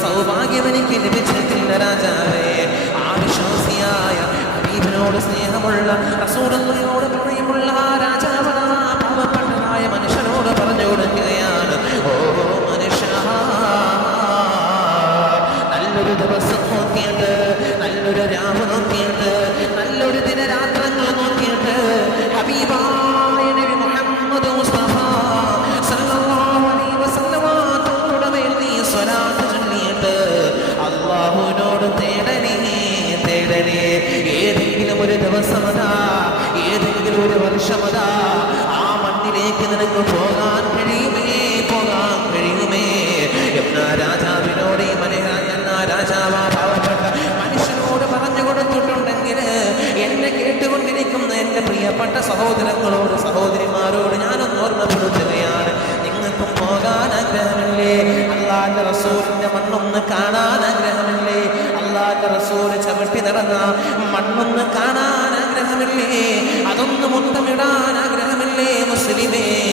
സൗഭാഗ്യം എനിക്ക് ലഭിച്ചിട്ടില്ല രാജാവേ. ആ വിശ്വാസിയായ ഹബീബിനോട് സ്നേഹമുള്ള റസൂലുള്ളാഹിയോട് പ്രണയമുള്ള ആ രാജാവ് പാവപ്പെട്ടതായ മനുഷ്യനോട് പറഞ്ഞു കൊടുക്കുകയാണ്, ഓ മനുഷ്യ, നല്ലൊരു ദിവസം നോക്കിയിട്ട്, നല്ലൊരു രാവ് നോക്കിയിട്ട്, നല്ലൊരു ദിനരാത്രങ്ങൾ നോക്കിയിട്ട് ഹബീബായ നബി മുഹമ്മദ് മുസ്തഫ സല്ലല്ലാഹു അലൈഹി വസല്ലമ തങ്ങളുടെ മേൽ നീ സ്വലാത്ത് ചൊല്ലിയിട്ട് അല്ലാഹുവിനോട് തേടണേ. ഏതെങ്കിലും ഒരു ദിവസമതാ, ഏതെങ്കിലും ഒരു വർഷമതാ ആ മണ്ണിലേക്ക് നിനക്ക് പോകാൻ കഴിയുമേ എന്നാ രാജാവിനോട് ഈ രാജാവ പാവപ്പെട്ട മനുഷ്യനോട് പറഞ്ഞു കൊടുത്തിട്ടുണ്ടെങ്കിൽ എന്നെ കേട്ടുകൊണ്ടിരിക്കുന്ന എൻ്റെ പ്രിയപ്പെട്ട സഹോദരങ്ങളോട് സഹോദരിമാരോട് ഞാനൊന്ന് ഓർമ്മപ്പെടുത്തുകയാണ്, നിങ്ങൾക്കും പോകാൻ ആഗ്രഹമില്ലേ? അല്ലാഹുവിന്റെ റസൂലിന്റെ മണ്ണൊന്ന് കാണാൻ ആഗ്രഹമില്ലേ? അല്ലാഹുവിന്റെ റസൂൽ ചവിട്ടി നടന്ന മണ്ണൊന്ന് കാണാൻ ആഗ്രഹമില്ലേ? അതൊന്ന് മുത്തമിടാൻ ആഗ്രഹമില്ലേ മുസ്ലിമേ?